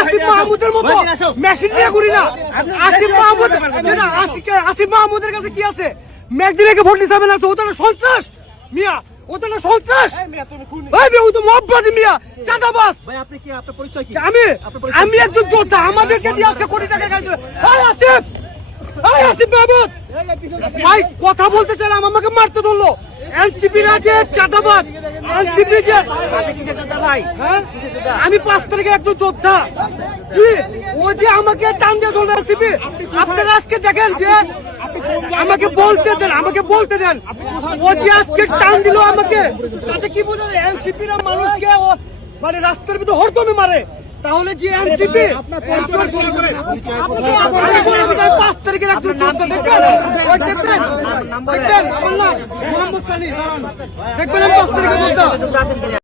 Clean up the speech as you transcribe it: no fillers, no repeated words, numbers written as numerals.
আসিফ মাহমুদের মতো মেশিন নিয়ে ঘুরি না। আসিফ মাহমুদের কাছে কি আছে? ম্যাগজিনকে ভোট দিতে হবে না, ও তো সন্ত্রাস মিয়া, ও তো সন্ত্রাস। ও তো মববাজি মিয়া, চাঁদাবাজ। আমি একজন যোদ্ধা, আমাদেরকে দিয়ে আজকে কোটি টাকা গাড়ি দিল। আসিফ মাহমুদ ভাই কথা বলতে চাইলাম, আমাকে মারতে ধরলো। এনসিপি যে চাঁদাবাজ, এনসিপি যে আমি 5 তারিখে একজন যোদ্ধা। জি, ও যে আমাকে টান দিয়ে ধরলো এনসিপি। আপনারা আজকে দেখেন যে আমাকে বলতে দেন, ও যে আজকে টান দিল আমাকে, তাতে কি বোঝা যায়? এনসিপি রা মানুষকে মানে রাস্তার ভিতরে হরদমে মারে। তাহলে যে এনসিপি 5 তারিখের একজন যোদ্ধা, দেখবেন আমার নাম মোহাম্মদ সানি, দেখবেন 5 তারিখের যোদ্ধা।